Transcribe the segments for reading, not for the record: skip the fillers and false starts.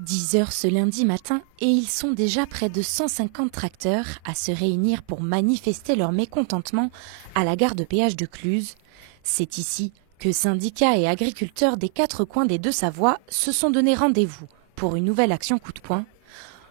10 heures ce lundi matin et ils sont déjà près de 150 tracteurs à se réunir pour manifester leur mécontentement à la gare de péage de Cluses. C'est ici que syndicats et agriculteurs des 4 coins des Deux-Savoie se sont donné rendez-vous pour une nouvelle action coup de poing.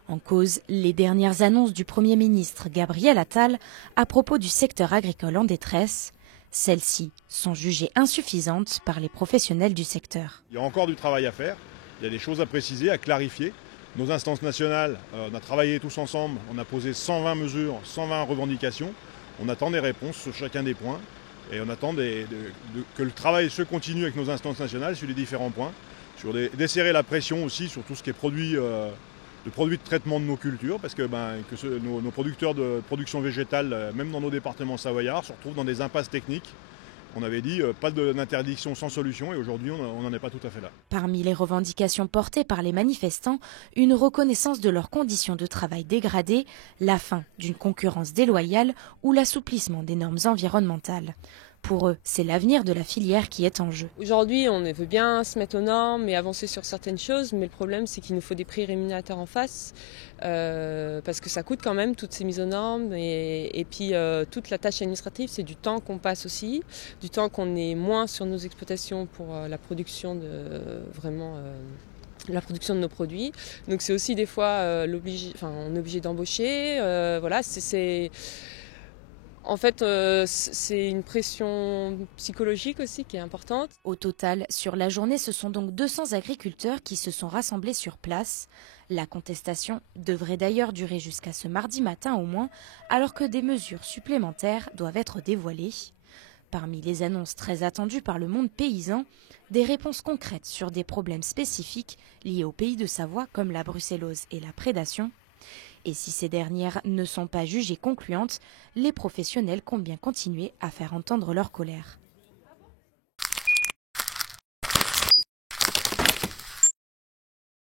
En cause, les dernières annonces du Premier ministre Gabriel Attal à propos du secteur agricole en détresse. Celles-ci sont jugées insuffisantes par les professionnels du secteur. Il y a encore du travail à faire, il y a des choses à préciser, à clarifier. Nos instances nationales, on a travaillé tous ensemble, on a posé 120 mesures, 120 revendications. On attend des réponses sur chacun des points et on attend que le travail se continue avec nos instances nationales sur les différents points, sur desserrer la pression aussi sur tout ce qui est produits de traitement de nos cultures, parce que, nos producteurs de production végétale, même dans nos départements savoyards, se retrouvent dans des impasses techniques. On avait dit pas d'interdiction sans solution et aujourd'hui on n'en est pas tout à fait là. Parmi les revendications portées par les manifestants, une reconnaissance de leurs conditions de travail dégradées, la fin d'une concurrence déloyale ou l'assouplissement des normes environnementales. Pour eux, c'est l'avenir de la filière qui est en jeu. Aujourd'hui, on veut bien se mettre aux normes et avancer sur certaines choses, mais le problème, c'est qu'il nous faut des prix rémunérateurs en face, parce que ça coûte quand même toutes ces mises aux normes, et puis toute la tâche administrative, c'est du temps qu'on passe aussi, du temps qu'on est moins sur nos exploitations pour la production la production de nos produits. Donc c'est aussi des fois on est obligé d'embaucher. En fait, c'est une pression psychologique aussi qui est importante. Au total, sur la journée, ce sont donc 200 agriculteurs qui se sont rassemblés sur place. La contestation devrait d'ailleurs durer jusqu'à ce mardi matin au moins, alors que des mesures supplémentaires doivent être dévoilées. Parmi les annonces très attendues par le monde paysan, des réponses concrètes sur des problèmes spécifiques liés au pays de Savoie comme la brucellose et la prédation. Et si ces dernières ne sont pas jugées concluantes, les professionnels comptent bien continuer à faire entendre leur colère.